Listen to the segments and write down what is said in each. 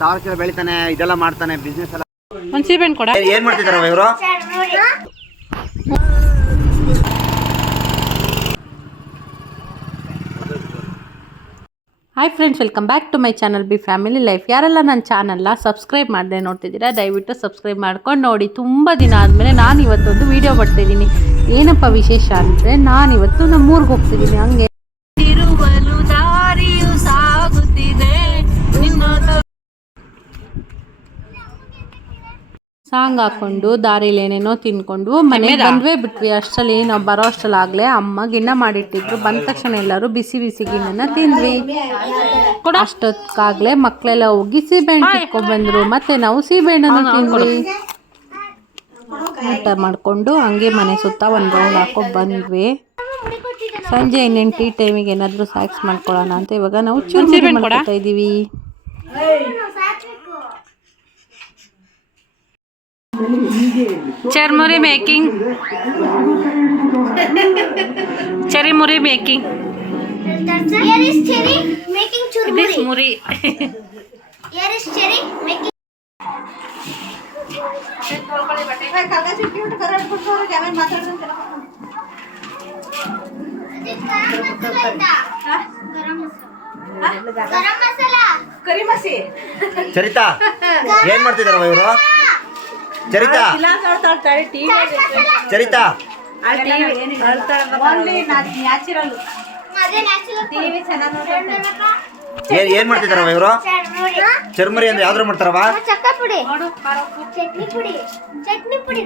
ಸಾವಿರ ಕಿಲೋ ಬೆಳಿತಾನೆ ಇದೆಲ್ಲ ಮಾಡ್ತಾನೆ ಬಿಸ್ನೆಸ್ ಎಲ್ಲ. ಒಂದು ಸೀಬೆಹಣ್ಣು ಕೊಡ. ಏನ್ ಇವರು? Hi friends welcome back to my channel B family life ಯಾರೆಲ್ಲ ನನ್ನ ಚಾನಲ್ನ ಸಬ್ಸ್ಕ್ರೈಬ್ ಮಾಡದೆ ನೋಡ್ತಿದ್ದೀರಾ ದಯವಿಟ್ಟು ಸಬ್ಸ್ಕ್ರೈಬ್ ಮಾಡ್ಕೊಂಡು ನೋಡಿ. ತುಂಬ ದಿನ ಆದಮೇಲೆ ನಾನು ಇವತ್ತೊಂದು ವಿಡಿಯೋ ಬರ್ತಿದ್ದೀನಿ ಏನಪ್ಪ ವಿಶೇಷ ಅಂದರೆ ನಾನಿವತ್ತು ನಮ್ಮೂರಿಗೆ ಹೋಗ್ತಿದ್ದೀನಿ ಹಂಗೆ. ಸಾಂಗ್ ಹಾಕೊಂಡು ದಾರಿಲಿ ಏನೇನೋ ತಿನ್ಕೊಂಡು ಮನೆಗೆ ಬಂದ್ವೇ ಬಿಟ್ವಿ. ಅಷ್ಟರಲ್ಲಿ ನಾವು ಬರೋ ಅಷ್ಟರಲ್ಲಾಗಲೇ ಅಮ್ಮ ಗಿಣ್ಣ ಮಾಡಿಟ್ಟಿದ್ರು. ಬಂದ ತಕ್ಷಣ ಎಲ್ಲರೂ ಬಿಸಿ ಬಿಸಿ ಗಿಣ್ಣನ ತಿಂದ್ವಿ. ಅಷ್ಟೊತ್ತಾಗ್ಲೇ ಮಕ್ಕಳೆಲ್ಲ ಹೋಗಿ ಸೀಬೆಹಣ್ಣು ಕಿತ್ಕೊಂಡ್ ಬಂದ್ರು. ಮತ್ತೆ ನಾವು ಸೀಬೆಹಣ್ಣನ್ನು ತಿಂದ್ವಿ. ಊಟ ಮಾಡಿಕೊಂಡು ಹಂಗೆ ಮನೆ ಸುತ್ತ ಒಂದು ರೌಂಡ್ ಹಾಕೊಂಡು ಬಂದ್ವಿ. ಸಂಜೆ ಇನ್ನೇನು ಟೀ ಟೈಮಿಗೆ ಏನಾದರೂ ಸ್ಯಾಕ್ಸ್ ಮಾಡ್ಕೊಳ್ಳೋಣ ಅಂತ ಇವಾಗ ನಾವು ಚೂರು ಮಾಡ್ತಾ ಇದ್ದೀವಿ. Churmuri making churmuri making. ಮುರಿ ಚರಿತಾ ಏನ್ ಮಾಡ್ತಿದಾರವ ಇವರು ಚರಿತಾ? ಚರಿತಾ? ಏನ್ ಏನ್ ಮಾಡ್ತಿದಾರವ ಇವರು? ಚರ್ಮರಿ ಅಂದ್ರೆ ಯಾವ್ದ್ರ ಮಾಡ್ತಾರವ ಚಕ್ಕ ಪುಡಿ. ಚಟ್ನಿ ಪುಡಿ. ಚಟ್ನಿ ಪುಡಿ.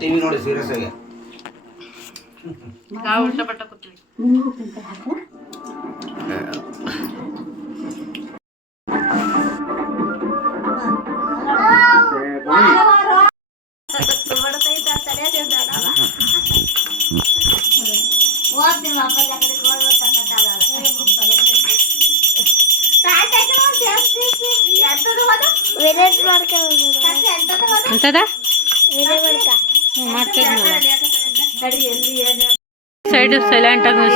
ಟಿವಿ ನೋಡಿ ಸೀರಿಯಸ್ ಆಗಿ. ವಿಲೇಜ್ ಮಾಡ್ಕೊಂಡು ಅಂತದ ಸೈಡ್ ಸೈಲೆಂಟ್ ಆಗಿ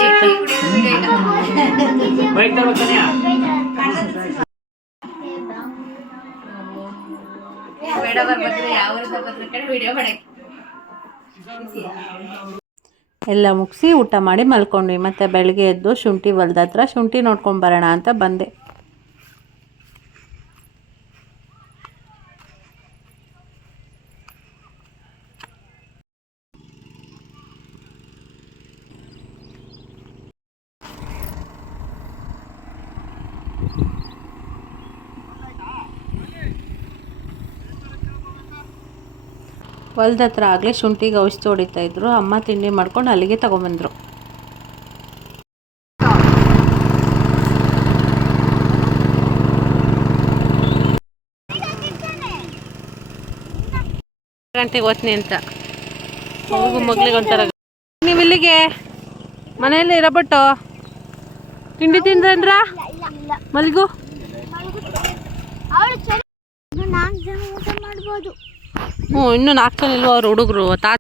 ಎಲ್ಲ ಮುಗಿಸಿ ಊಟ ಮಾಡಿ ಮಲ್ಕೊಂಡ್ವಿ. ಮತ್ತೆ ಬೆಳಗ್ಗೆ ಎದ್ದು ಶುಂಠಿ ಹೊಲ್ದ ಹತ್ರ ಶುಂಠಿ ನೋಡ್ಕೊಂಡು ಬರೋಣ ಅಂತ ಬಂದೆ. ಹೊಲ್ದ ಹತ್ರ ಆಗಲೇ ಶುಂಠಿಗೆ ಔಷಧಿ ಹೊಡಿತಾ ಇದ್ರು. ಅಮ್ಮ ತಿಂಡಿ ಮಾಡ್ಕೊಂಡು ಅಲ್ಲಿಗೆ ತಗೊಂಬಂದ್ರು. ಗಂಟೆಗೆ ಓದ್ತೀನಿ ಅಂತ. ಮಗು ಮಗ್ಳಿಗೆ ಒಂಥರ ನೀವು ಇಲ್ಲಿಗೆ ಮನೆಯಲ್ಲಿ ಇರಬಟ್ಟು ತಿಂಡಿ ತಿಂದ್ರಂದ್ರ ಮಲ್ಗು. ಅವಳು ಚಳಿ ನಾಲ್ಕು ಜನ ಊಟ ಮಾಡ್ಬೋದು. ಹ್ಞೂ ಇನ್ನೂ ನಾಲ್ಕು ಇಲ್ವೋ ಅವ್ರು ಹುಡುಗರು? ತಾ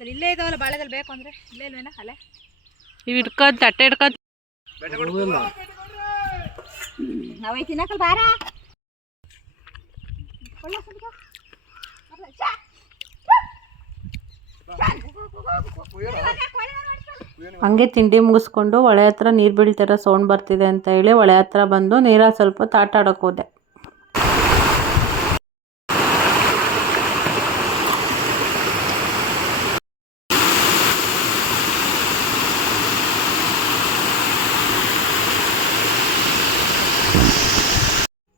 ಇಲ್ಲೇ ಇದಾವಲ್ಲ ಬಾಳೆದಲ್ಲಿ ಬೇಕು ಅಂದ್ರೆ? ಇಲ್ಲೇ ಇಲ್ವೇನ ಅಲ್ಲೇ ಇವು ಹಿಡ್ಕೊಂಡು ತಟ್ಟೆ ಹಿಡ್ಕೊಂಡು ನಾವೈ ತಿನ್ನಕಲ್ ಬಾರ? ಹಂಗೆ ತಿಂಡಿ ಮುಗಿಸ್ಕೊಂಡು ಹೊಳೆ ಹತ್ರ ನೀರು ಬೀಳ್ತಿರೋ ಸೌಂಡ್ ಬರ್ತಿದೆ ಅಂತ ಹೇಳಿ ಹೊಳೆ ಹತ್ರ ಬಂದು ನೀರಲ್ಲಿ ಸ್ವಲ್ಪ ತಾಟಾಡೋಕೆ ಹೋದೆ.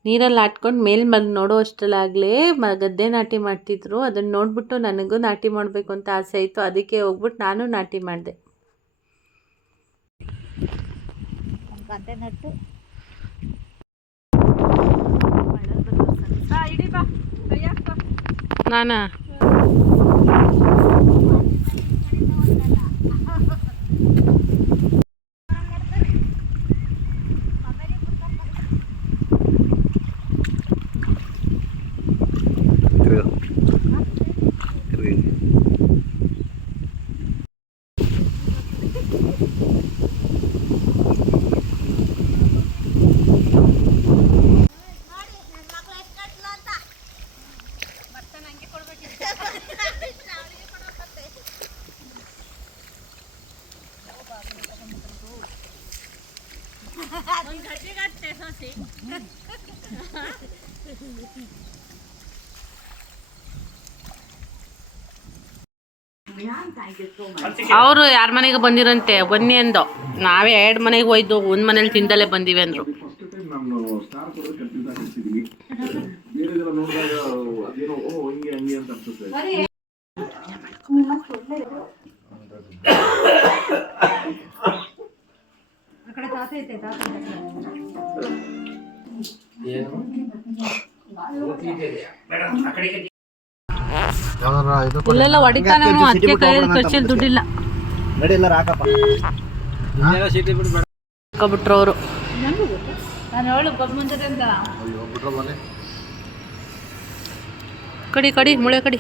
ನೀರಲ್ಲಿ ಆಟ್ಕೊಂಡು ಮೇಲೆ ಬಂದು ನೋಡೋ ಅಷ್ಟರಲ್ಲಾಗಲೇ ಮ ಗದ್ದೆ ನಾಟಿ ಮಾಡ್ತಿದ್ರು. ಅದನ್ನು ನೋಡಿಬಿಟ್ಟು ನನಗೂ ನಾಟಿ ಮಾಡಬೇಕು ಅಂತ ಆಸೆ ಇತ್ತು. ಅದಕ್ಕೆ ಹೋಗ್ಬಿಟ್ಟು ನಾನು ನಾಟಿ ಮಾಡಿದೆ. ಗಟ್ಟಿ ಗಟ್ಟೆ ಸಸಿ ಅವರು ಯಾರ ಮನೆಗೆ ಬಂದಿರಂತೆ? ಬನ್ನಿ ಅಂದೋ. ನಾವೇ ಎರಡು ಮನೆಗೆ ಹೋಯ್ದು ಒಂದ್ ಮನೇಲಿ ತಿಂದಲೇ ಬಂದಿವಿ ಅಂದ್ರು. ನಾನು ಅನ್ಸುತ್ತೆ ಆ ಕಡೆ. ತಾತ ಐತೆ ತಾತ ಇಲ್ಲೆಲ್ಲ ಹೊಡಿತಾನೆ ಅವನು ಅದಕ್ಕೆ ಕೈಯಲ್ಲಿ ಖರ್ಚಲ್ಲಿ ದುಡ್ಡಿಲ್ಲ. ನಡಿ ಎಲ್ಲಾರ ಹಾಕಪ್ಪ ಹಾಕೊಬಿಟ್ರು ಅವರು. ನಾನು ಹೇಳು ಬಂದ್ರಿಂದ ಕಡಿ ಕಡಿ ಮುಳೆ ಕಡಿ.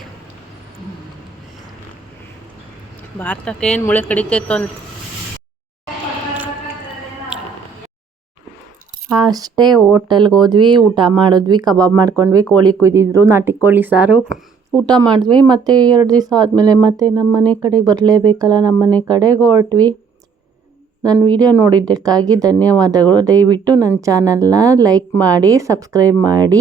ಭಾರತಕ್ಕೆ ಏನು ಮುಳೆ ಕಡಿತೈತೋ ಅಂತ. ಅಷ್ಟೇ ಹೋಟೆಲ್ಗೆ ಹೋದ್ವಿ ಊಟ ಮಾಡಿದ್ವಿ ಕಬಾಬ್ ಮಾಡ್ಕೊಂಡ್ವಿ ಕೋಳಿ ಕುಯ್ದಿದ್ರು ನಾಟಿ ಕೋಳಿ ಸಾರು. ಊಟ ಮಾಡಿದ್ವಿ. ಮತ್ತು ಎರಡು ದಿವಸ ಆದಮೇಲೆ ಮತ್ತೆ ನಮ್ಮ ಮನೆ ಕಡೆಗೆ ಬರಲೇಬೇಕಲ್ಲ, ನಮ್ಮ ಮನೆ ಕಡೆಗೆ ಹೊರಟ್ವಿ. ನನ್ನ ವಿಡಿಯೋ ನೋಡಿದ್ದಕ್ಕಾಗಿ ಧನ್ಯವಾದಗಳು. ದಯವಿಟ್ಟು ನನ್ನ ಚಾನಲ್ನ ಲೈಕ್ ಮಾಡಿ, ಸಬ್ಸ್ಕ್ರೈಬ್ ಮಾಡಿ.